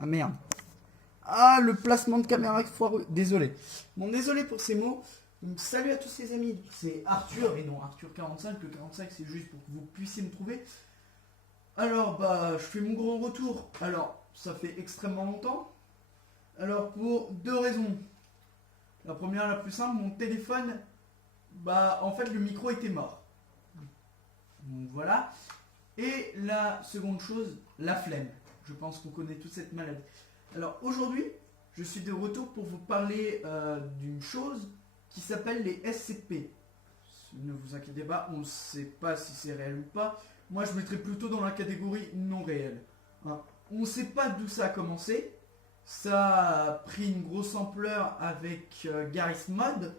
Ah merde. Ah, le placement de caméra est foireux. Désolé. Bon, désolé pour ces mots. Donc, salut à tous les amis. C'est Arthur, et non Arthur 45. Le 45, c'est juste pour que vous puissiez me trouver. Alors, bah, je fais mon grand retour. Alors, ça fait extrêmement longtemps. Alors, pour deux raisons. La première, la plus simple, mon téléphone, bah, en fait, le micro était mort. Donc, voilà. Et la seconde chose, la flemme. Je pense qu'on connaît toute cette maladie. Alors, aujourd'hui, je suis de retour pour vous parler d'une chose qui s'appelle les SCP. Ne vous inquiétez pas, on ne sait pas si c'est réel ou pas. Moi, je mettrais plutôt dans la catégorie non réel. Hein. On ne sait pas d'où ça a commencé. Ça a pris une grosse ampleur avec Garry's Mod.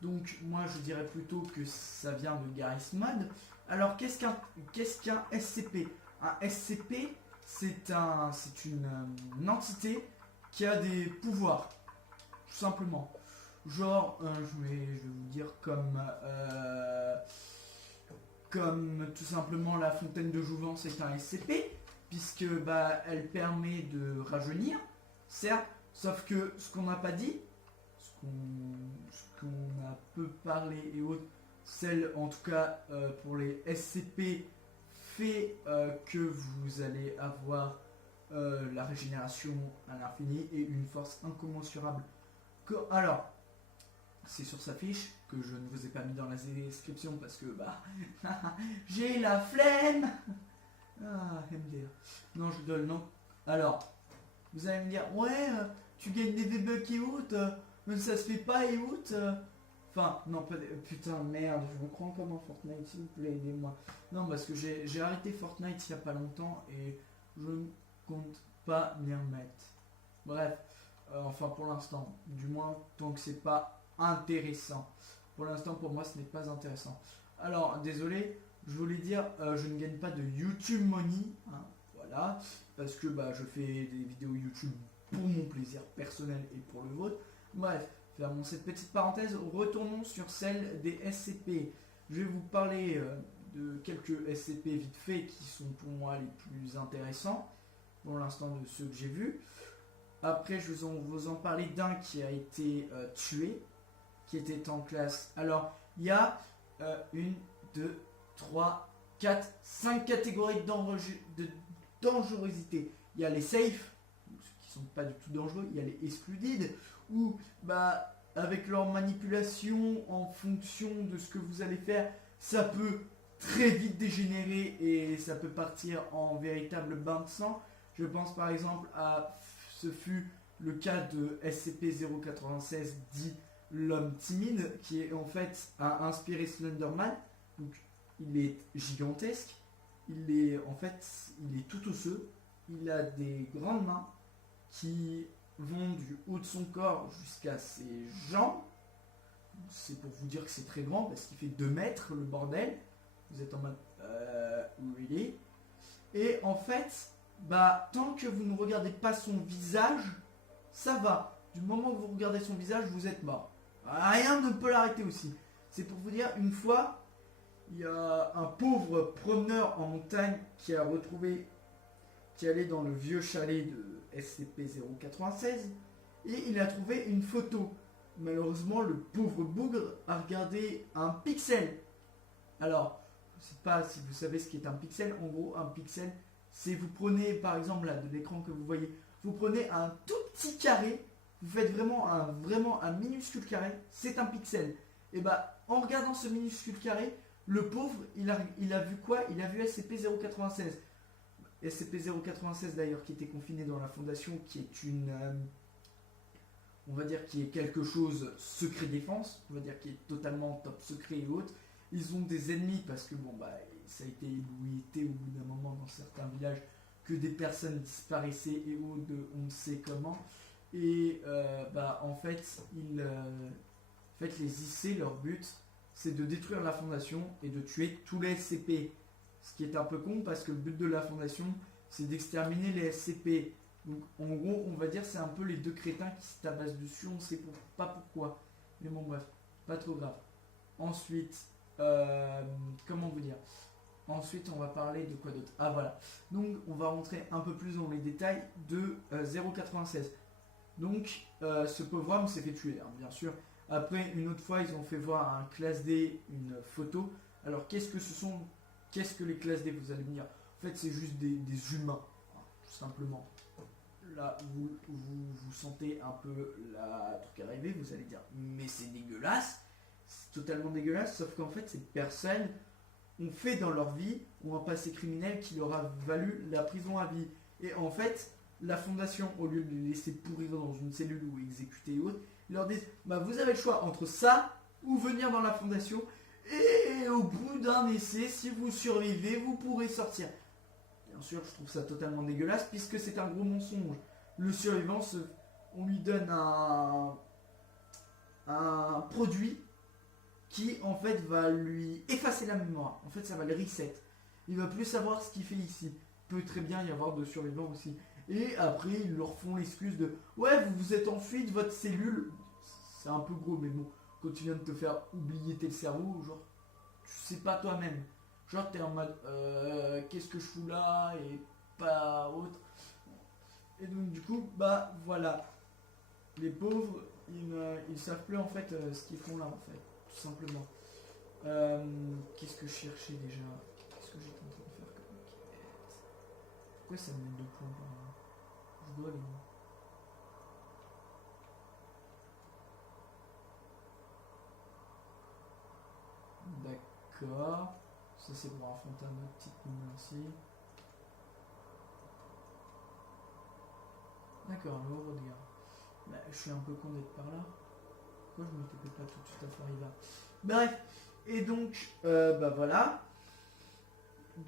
Donc, moi, je dirais plutôt que ça vient de Garry's Mod. Alors, qu'est-ce qu'un SCP? Un SCP, c'est une entité qui a des pouvoirs, tout simplement. Genre, je vais vous dire comme tout simplement la fontaine de Jouvence est un SCP, puisque bah, elle permet de rajeunir, certes, sauf que ce qu'on n'a pas dit, ce qu'on a peu parlé et autres, celle en tout cas pour les SCP fait que vous allez avoir la régénération à l'infini et une force incommensurable. Alors, c'est sur sa fiche que je ne vous ai pas mis dans la description parce que bah j'ai la flemme. Ah, MDR. Non, je donne non. Alors, vous allez me dire ouais, tu gagnes des V-Bucks et autres, mais ça se fait pas et autres. Enfin, non, pas putain, merde, je me crois encore dans Fortnite, s'il vous plaît, aidez-moi. Non, parce que j'ai arrêté Fortnite il y a pas longtemps et je ne compte pas m'y remettre. Bref, enfin pour l'instant, du moins tant que c'est pas intéressant. Pour l'instant, pour moi, ce n'est pas intéressant. Alors, désolé, je voulais dire, je ne gagne pas de YouTube Money, hein, voilà, parce que bah, je fais des vidéos YouTube pour mon plaisir personnel et pour le vôtre. Bref, fermons cette petite parenthèse, retournons sur celle des SCP. Je vais vous parler de quelques SCP vite fait qui sont pour moi les plus intéressants pour l'instant de ceux que j'ai vus. Après, je vais vous en parler d'un qui a été tué, qui était en classe. Alors, il y a 1, 2, 3, 4, 5 catégories de dangerosité. Il y a les safe, qui sont pas du tout dangereux. Il y a les excluded, où bah, avec leur manipulation en fonction de ce que vous allez faire, ça peut très vite dégénérer et ça peut partir en véritable bain de sang. Je pense par exemple à, ce fut le cas de SCP-096 dit l'homme timide, qui est en fait a inspiré Slenderman. Donc il est gigantesque, il est tout osseux, il a des grandes mains qui vont du haut de son corps jusqu'à ses jambes. C'est pour vous dire que c'est très grand parce qu'il fait 2 mètres le bordel. Vous êtes en mode really. Et en fait, bah tant que vous ne regardez pas son visage, ça va. Du moment que vous regardez son visage, vous êtes mort. Rien ne peut l'arrêter aussi. C'est pour vous dire, une fois, il y a un pauvre promeneur en montagne qui allait dans le vieux chalet de SCP-096 et il a trouvé une photo. Malheureusement, le pauvre bougre a regardé un pixel. Alors, je ne sais pas si vous savez ce qu'est un pixel. En gros, un pixel, c'est vous prenez par exemple là de l'écran que vous voyez, vous prenez un tout petit carré, vous faites vraiment un minuscule carré, c'est un pixel. Et bah en regardant ce minuscule carré, le pauvre il a vu quoi? Il a vu SCP-096. SCP-096 d'ailleurs qui était confiné dans la fondation, qui est on va dire qui est quelque chose secret défense, on va dire qui est totalement top secret et autres. Ils ont des ennemis parce que bon bah ça a été ébruité au bout d'un moment dans certains villages que des personnes disparaissaient et autres de on ne sait comment. Et bah en fait les IC, leur but c'est de détruire la fondation et de tuer tous les SCP. Ce qui est un peu con parce que le but de la fondation c'est d'exterminer les SCP. Donc en gros on va dire c'est un peu les deux crétins qui se tabassent dessus, on ne sait pas pourquoi. Mais bon bref, pas trop grave. Ensuite, comment vous dire, Ensuite, on va parler de quoi d'autre? Ah voilà. Donc, on va rentrer un peu plus dans les détails de 096. Donc, ce pauvre homme s'est fait tuer, hein, bien sûr. Après, une autre fois, ils ont fait voir à un classe D une photo. Alors, qu'est-ce que les classes D, vous allez me dire? En fait, c'est juste des humains, hein, tout simplement. Là, vous sentez un peu la truc arriver, vous allez dire, mais c'est dégueulasse. C'est totalement dégueulasse, sauf qu'en fait, ces personnes ont fait dans leur vie, ou un passé criminel qui leur a valu la prison à vie. Et en fait, la fondation, au lieu de les laisser pourrir dans une cellule ou exécuter ou autre, ils leur disent, bah vous avez le choix entre ça ou venir dans la fondation, et au bout d'un essai, si vous survivez, vous pourrez sortir. Bien sûr, je trouve ça totalement dégueulasse, puisque c'est un gros mensonge. Le survivant, on lui donne un produit qui en fait va lui effacer la mémoire. En fait, ça va le reset. Il va plus savoir ce qu'il fait ici. Peut très bien y avoir de survivants aussi. Et après, ils leur font l'excuse de ouais, vous vous êtes enfui de votre cellule. C'est un peu gros, mais bon, quand tu viens de te faire oublier tes cerveau, genre, tu sais pas toi-même. Genre, t'es en mode qu'est-ce que je fous là et pas autre. Et donc, du coup, bah voilà. Les pauvres, ils savent plus en fait ce qu'ils font là en fait. Tout simplement. Qu'est-ce que je cherchais déjà? Qu'est-ce que j'étais en train de faire comme quête? Pourquoi ça me met 2 points par là? Je dois aller où? D'accord. Ça c'est pour affronter un autre petit coup aussi. D'accord, le regard. Bah, je suis un peu con d'être par là. Pourquoi je ne m'occupais pas tout de suite à Florida? Bref, et donc, bah voilà.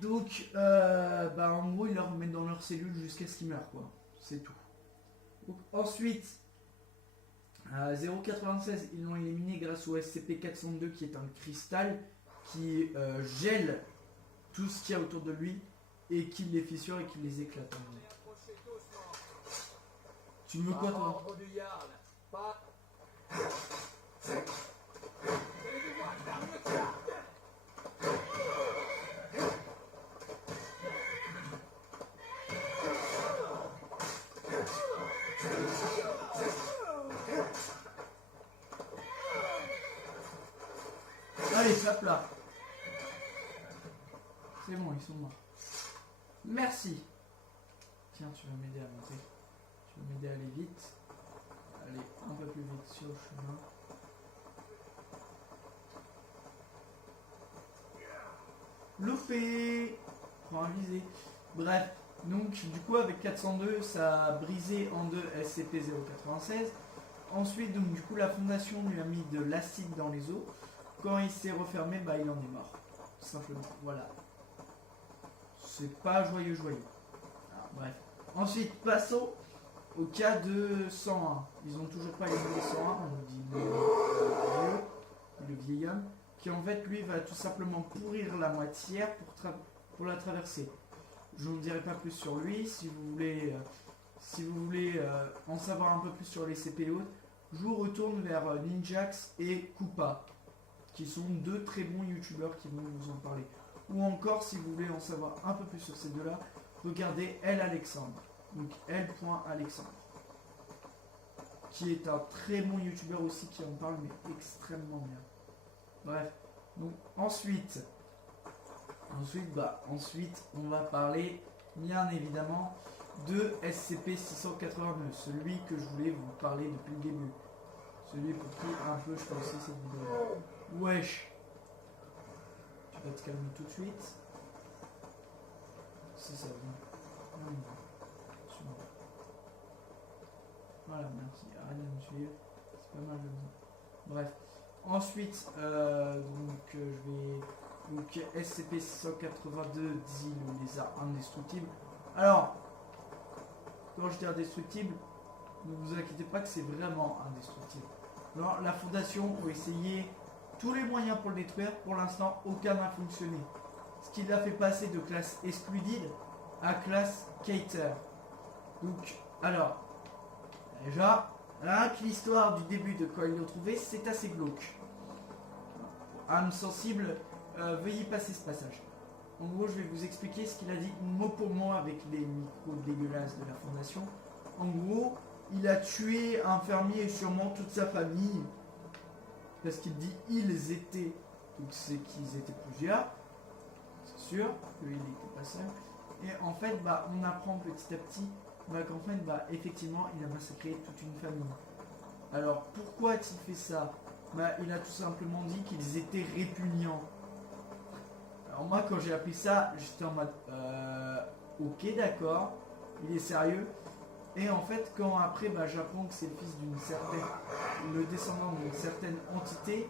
Donc, bah en gros, ils leur remettent dans leur cellule jusqu'à ce qu'ils meurent, quoi. C'est tout. Donc, ensuite, 096, ils l'ont éliminé grâce au SCP-402, qui est un cristal qui gèle tout ce qu'il y a autour de lui et qui les fissure et qui les éclate. Tu me veux quoi, toi? Allez, hop là. C'est bon, ils sont morts. Merci. Tiens, tu vas m'aider à monter. Tu vas m'aider à aller vite. Aller un peu plus vite sur le chemin. Loupé. Prends un visé. Bref, donc du coup avec 402, ça a brisé en deux SCP-096. Ensuite, donc du coup la fondation lui a mis de l'acide dans les os. Quand il s'est refermé, bah il en est mort. Tout simplement, voilà. C'est pas joyeux. Alors, bref. Ensuite, passons au cas de 101. Ils ont toujours pas éliminé 101, on nous dit le vieil homme, qui en fait lui va tout simplement pourrir la moitié pour la traverser. Je n'en dirai pas plus sur lui. Si vous voulez en savoir un peu plus sur les CPO, je vous retourne vers Ninjax et Koopa, qui sont deux très bons youtubeurs qui vont vous en parler. Ou encore, si vous voulez en savoir un peu plus sur ces deux-là, regardez El Alexandre, donc L.Alexandre, qui est un très bon youtubeur aussi qui en parle, mais extrêmement bien. Bref, donc ensuite, on va parler bien évidemment de SCP-689, celui que je voulais vous parler depuis le début. Celui pour qui un peu je fais aussi cette vidéo. Wesh. Tu vas te calmer tout de suite. Si ça vient. Voilà, merci. Arrête de me suivre. C'est pas mal de ça. Bref. Ensuite, je vais. Donc SCP-682 dit le lézard indestructible. Alors, quand je dis indestructible, ne vous inquiétez pas que c'est vraiment indestructible. Alors, la fondation a essayé tous les moyens pour le détruire. Pour l'instant, aucun n'a fonctionné. Ce qui l'a fait passer de classe Excluded à classe Cater. Donc, alors, déjà, là, l'histoire du début de quand ils l'ont trouvé, c'est assez glauque. Âme sensible, veuillez passer ce passage. En gros, je vais vous expliquer ce qu'il a dit mot pour mot avec les micros dégueulasses de la fondation. En gros, il a tué un fermier et sûrement toute sa famille. Parce qu'il dit ils étaient, donc c'est qu'ils étaient plusieurs. C'est sûr qu'il n'était pas seul. Et en fait, bah, on apprend petit à petit bah, qu'en fait, bah, effectivement, il a massacré toute une famille. Alors, pourquoi a-t-il fait ça? Bah, il a tout simplement dit qu'ils étaient répugnants. Alors moi, quand j'ai appris ça, j'étais en mode ok, d'accord, il est sérieux. Et en fait, quand après, bah, j'apprends que c'est le fils d'une certaine, le descendant d'une certaine entité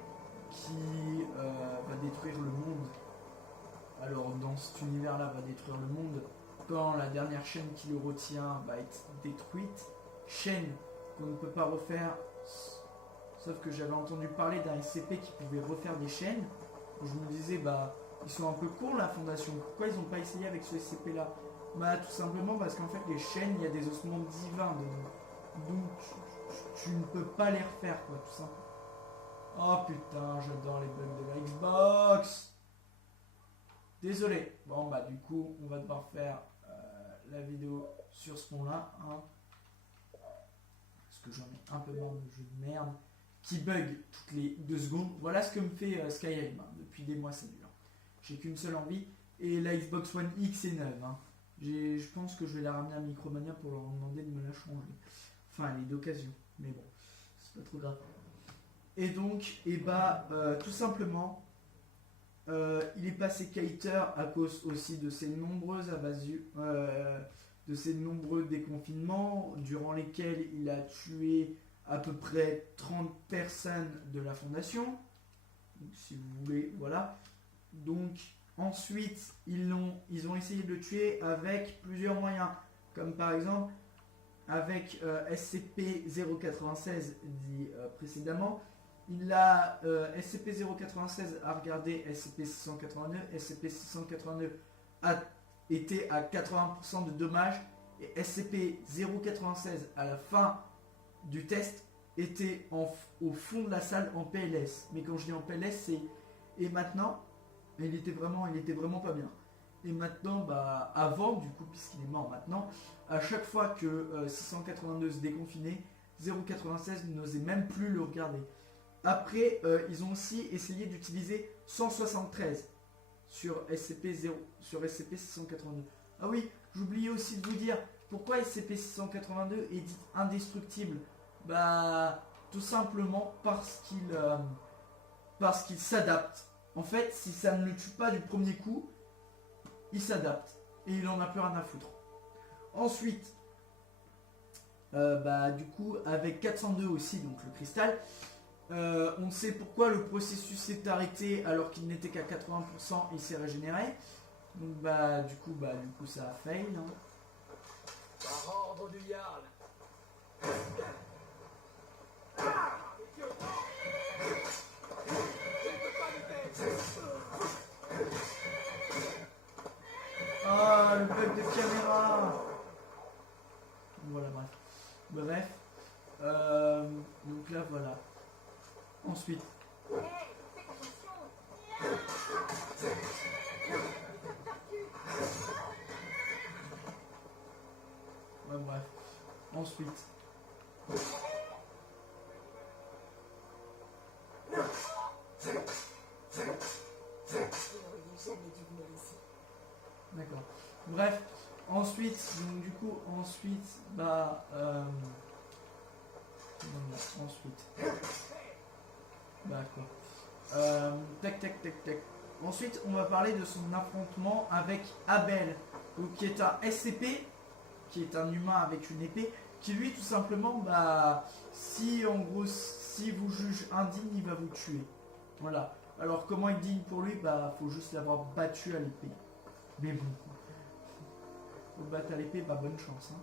qui va détruire le monde. Alors, dans cet univers-là, va détruire le monde. Quand la dernière chaîne qui le retient va être détruite, chaîne qu'on ne peut pas refaire. Sauf que j'avais entendu parler d'un SCP qui pouvait refaire des chaînes. Je me disais, bah, ils sont un peu cons la fondation. Pourquoi ils n'ont pas essayé avec ce SCP là? Bah, tout simplement parce qu'en fait, les chaînes, il y a des ossements divins dedans. Donc, tu ne peux pas les refaire, quoi, tout simplement. Oh putain, j'adore les bugs de la Xbox. Désolé. Bon, bah, du coup, on va devoir faire la vidéo sur ce pont-là. Hein. Parce que j'en ai un peu marre de jeu de merde qui bug toutes les 2 secondes. Voilà ce que me fait Skyrim. Hein. Depuis des mois, ça dure. J'ai qu'une seule envie. Et la Xbox One X est neuve. Hein. Je pense que je vais la ramener à Micromania pour leur demander de me la changer. Enfin, elle est d'occasion. Mais bon, c'est pas trop grave. Et donc, et bah, tout simplement, il est passé Kiter à cause aussi de ces nombreuses de ces nombreux déconfinements, durant lesquels il a tué à peu près 30 personnes de la fondation. Donc, si vous voulez, voilà. Donc, ensuite, ils ont essayé de le tuer avec plusieurs moyens, comme par exemple avec SCP-096 dit précédemment. SCP-096 a regardé SCP-682. SCP-682 a été à 80% de dommages et SCP-096 à la fin du test était au fond de la salle en PLS. Mais quand je dis en PLS, c'est et maintenant. Il était vraiment pas bien. Et maintenant, bah, avant, du coup, puisqu'il est mort maintenant, à chaque fois que 682 se déconfinait, 096 n'osait même plus le regarder. Après, ils ont aussi essayé d'utiliser 173 sur SCP-682. Ah oui, j'oubliais aussi de vous dire, pourquoi SCP-682 est dit indestructible? Bah, tout simplement parce qu'il s'adapte. En fait, si ça ne le tue pas du premier coup, il s'adapte. Et il en a plus rien à foutre. Ensuite, bah, du coup, avec 402 aussi, donc le cristal, on sait pourquoi le processus s'est arrêté alors qu'il n'était qu'à 80% et il s'est régénéré. Donc, bah, du coup, ça a fail. Hein. Par ordre du Jarl. Ah, le bug de caméra. Voilà, bref. Donc là, voilà. Ensuite. Ouais, bref. Ensuite. D'accord. Bref, ensuite, donc du coup, bah, ensuite, d'accord. Tac. Ensuite, on va parler de son affrontement avec Abel, donc, qui est un SCP, qui est un humain avec une épée, qui lui, tout simplement, bah, si vous juge indigne, il va vous tuer. Voilà. Alors, comment il digne pour lui? Bah, faut juste l'avoir battu à l'épée. Mais bon, faut le battre à l'épée, bah bonne chance. Hein.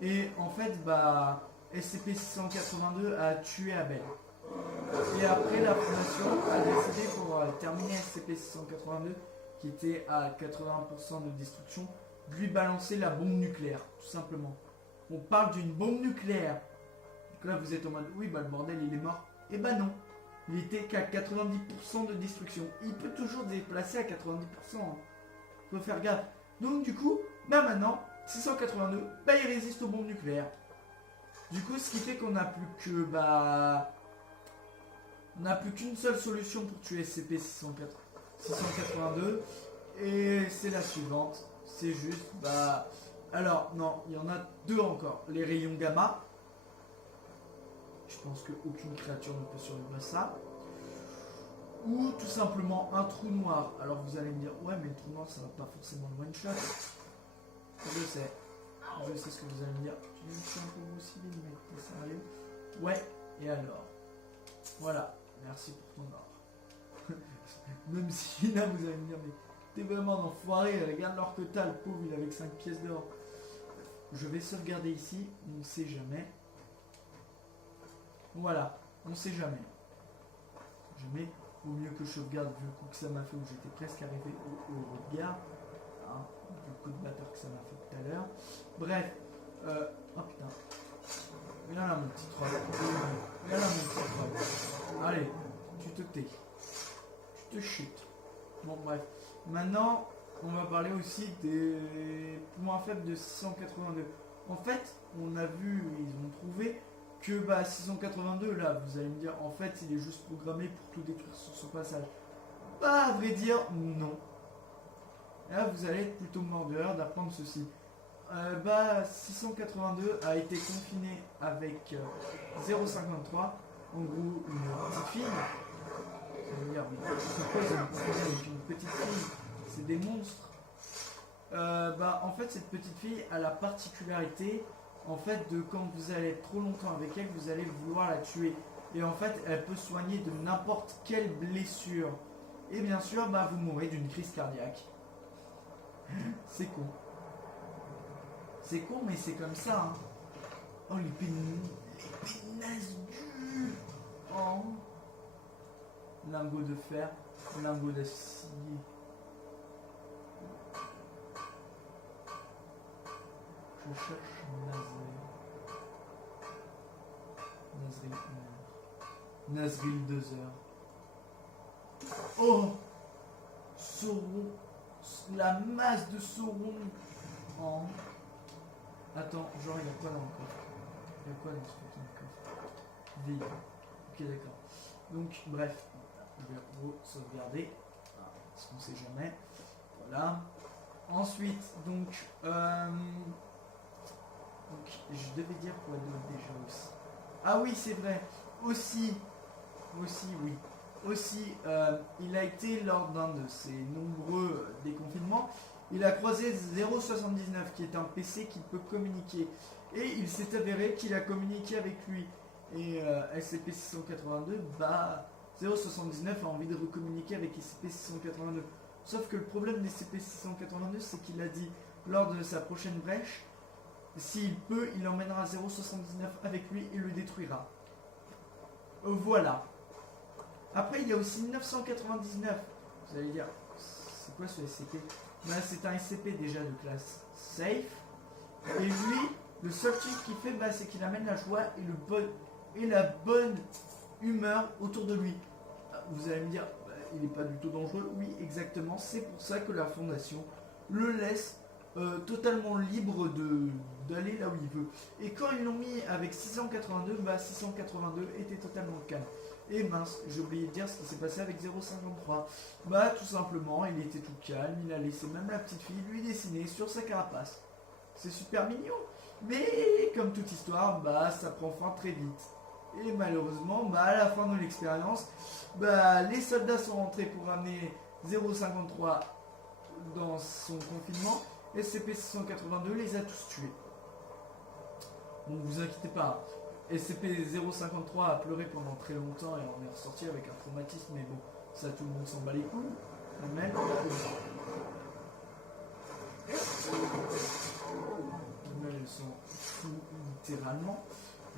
Et en fait, bah, SCP-682 a tué Abel. Et après, la fondation a décidé pour terminer SCP-682, qui était à 80% de destruction, de lui balancer la bombe nucléaire, tout simplement. On parle d'une bombe nucléaire. Donc là, vous êtes en mode, oui, bah le bordel, il est mort. Et bah non. il était qu'à 90% de destruction. Il peut toujours se déplacer à 90%. Hein. Faut faire gaffe. Donc du coup, bah maintenant, 682, bah il résiste aux bombes nucléaires. Du coup, ce qui fait qu'on n'a plus que, bah... On n'a plus qu'une seule solution pour tuer SCP-682. Et c'est la suivante. C'est juste, bah... Alors, non, il y en a deux encore. Les rayons gamma. Je pense qu'aucune créature ne peut survivre à ça. Ou tout simplement un trou noir. Alors vous allez me dire, ouais mais le trou noir ça va pas forcément le one shot. Je sais ce que vous allez me dire. Tu es un peu gros civil mec, t'es sérieux? Ouais, et alors? Voilà, merci pour ton or. Même si là vous allez me dire, mais t'es vraiment un enfoiré, regarde l'or que t'as, le pauvre il est avec 5 pièces d'or. Je vais sauvegarder ici, on ne sait jamais. Voilà, on sait jamais. Jamais. Vaut mieux que je sauvegarde vu le coup que ça m'a fait où j'étais presque arrivé au regard. Hein, vu le coup de batteur que ça m'a fait tout à l'heure. Bref. Oh putain. Viens là mon petit troll. Viens là mon petit troll. Allez, tu te tais. Tu te chutes. Bon bref. Maintenant, on va parler aussi des points faibles de 682. En fait, on a vu, ils ont trouvé que bah 682 là, vous allez me dire en fait il est juste programmé pour tout détruire sur son passage. Bah à vrai dire non. Et là vous allez être plutôt mordeur d'apprendre ceci. Bah 682 a été confiné avec 053, en gros une petite fille. Ça veut dire pourquoi ils ont confiné avec une petite fille, c'est des monstres. Bah en fait cette petite fille a la particularité en fait de quand vous allez être trop longtemps avec elle, vous allez vouloir la tuer. Et en fait, elle peut soigner de n'importe quelle blessure. Et bien sûr, bah, vous mourrez d'une crise cardiaque. C'est con. C'est con, mais c'est comme ça. Hein. Oh, les pénasses dures. Oh. Lingot de fer, lingot d'acier. Je cherche Nazril 2 heures. Oh, Sauron, la masse de Sauron. Oh. Attends, genre il y a quoi dans le coffre? Il y a quoi dans ce putain de coffre? Vide. Ok d'accord. Donc bref, je vais sauvegarder. Parce qu'on sait jamais. Voilà. Ensuite, donc je devais dire quoi d'autre déjà aussi. Ah oui, c'est vrai. Aussi, oui. Aussi, il a été lors d'un de ses nombreux déconfinements, il a croisé 079 qui est un PC qui peut communiquer. Et il s'est avéré qu'il a communiqué avec lui. Et SCP-682, bah 079 a envie de recommuniquer avec SCP-682. Sauf que le problème des SCP-682, c'est qu'il a dit lors de sa prochaine brèche, s'il peut, il emmènera 079 avec lui et le détruira. Voilà. Après, il y a aussi 999. Vous allez dire, c'est quoi ce SCP? Bah, c'est un SCP déjà de classe safe. Et lui, le seul truc qu'il fait, bah, c'est qu'il amène la joie et la bonne humeur autour de lui. Vous allez me dire, bah, il n'est pas du tout dangereux. Oui, exactement. C'est pour ça que la Fondation le laisse totalement libre d'aller là où il veut. Et quand ils l'ont mis avec 682, bah 682 était totalement calme. Et mince, j'ai oublié de dire ce qui s'est passé avec 053. Bah tout simplement, il était tout calme, il a laissé même la petite fille lui dessiner sur sa carapace. C'est super mignon. Mais comme toute histoire, bah ça prend fin très vite. Et malheureusement, bah à la fin de l'expérience, bah les soldats sont rentrés pour ramener 053 dans son confinement. SCP-682 les a tous tués. Bon, vous inquiétez pas. SCP-053 a pleuré pendant très longtemps et on est ressorti avec un traumatisme, mais bon, ça tout le monde s'en bat les couilles. Même. Elles sont fous littéralement.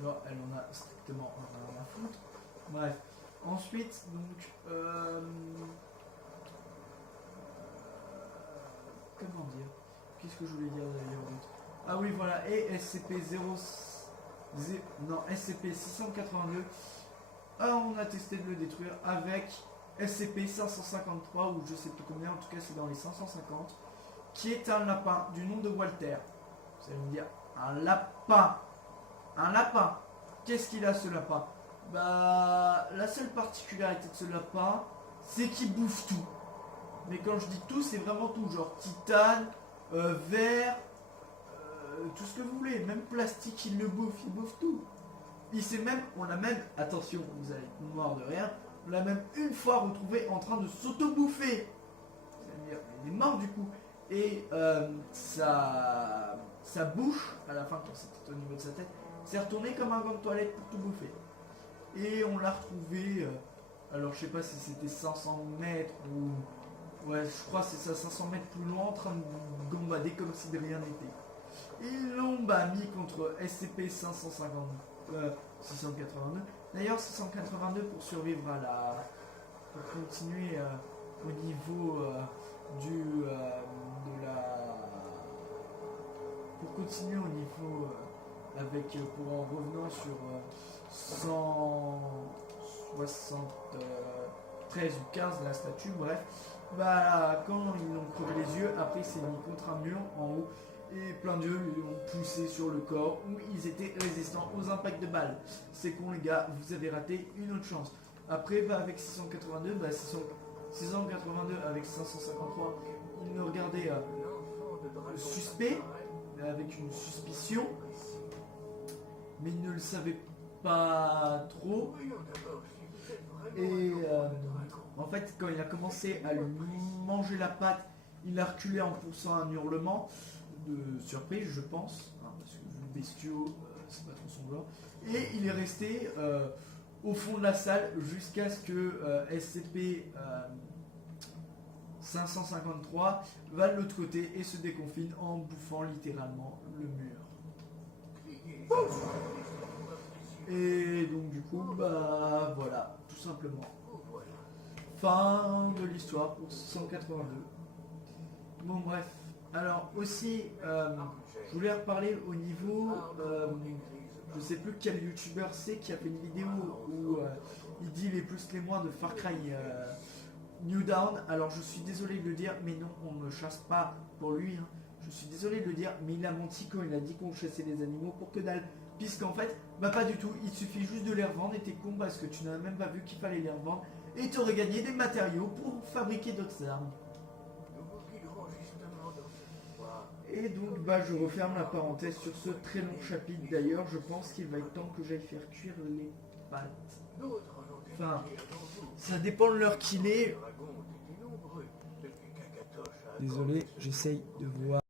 Alors, elle en a strictement rien à foutre. Bref. Ensuite, donc, comment dire? Qu'est-ce que je voulais dire d'ailleurs d'autre? Ah oui, voilà, et SCP-682 on a testé de le détruire avec SCP-553 ou je sais plus combien, en tout cas c'est dans les 550, qui est un lapin du nom de Walter. Vous allez me dire, un lapin. Un lapin. Qu'est-ce qu'il a ce lapin? Bah, la seule particularité de ce lapin, c'est qu'il bouffe tout. Mais quand je dis tout, c'est vraiment tout. Genre titane, verre, tout ce que vous voulez. Même plastique, il bouffe tout. Il s'est même, on l'a même, attention, vous allez être mort de rien, on l'a même une fois retrouvé en train de s'auto-bouffer. C'est-à-dire, il est mort du coup. Et sa bouche, à la fin, quand c'était au niveau de sa tête, s'est retournée comme un gant de toilette pour tout bouffer. Et on l'a retrouvé, alors je sais pas si c'était 500 mètres ou... Ouais, je crois que c'est ça, 500 mètres plus loin, en train de gambader comme si de rien n'était. Ils l'ont mis contre SCP-682. D'ailleurs, 682 pour survivre à la... pour continuer au niveau pour continuer au niveau avec pour en revenant sur 173 ou 15 la statue, bref, bah quand ils l'ont crevé les yeux, après il s'est mis contre un mur en haut et plein d'yeux lui ont poussé sur le corps où ils étaient résistants aux impacts de balles. C'est con les gars, vous avez raté une autre chance. Après bah, avec 682, 682 avec 553, ils nous regardaient suspect, avec une suspicion, mais ils ne le savaient pas trop. Et en fait, quand il a commencé à lui manger la patte, il a reculé en poussant un hurlement de surprise, je pense, hein, parce que le bestiau, c'est pas trop son genre. Et il est resté au fond de la salle jusqu'à ce que SCP 553 va de l'autre côté et se déconfine en bouffant littéralement le mur. Et donc du coup, bah voilà, tout simplement. Fin de l'histoire pour 682. Bon bref, alors aussi, je voulais reparler au niveau, je sais plus quel youtubeur c'est qui a fait une vidéo où il dit les plus les moins de Far Cry New Dawn. Alors je suis désolé de le dire, mais non, on ne chasse pas pour lui. Hein. Je suis désolé de le dire, mais il a menti quand il a dit qu'on chassait les animaux pour que dalle. Puisqu'en fait, bah pas du tout, il suffit juste de les revendre et t'es con parce que tu n'as même pas vu qu'il fallait les revendre et tu aurais gagné des matériaux pour fabriquer d'autres armes. Et donc bah je referme la parenthèse sur ce très long chapitre. D'ailleurs je pense qu'il va être temps que j'aille faire cuire les pâtes. Enfin, ça dépend de l'heure qu'il est. Désolé, j'essaye de voir.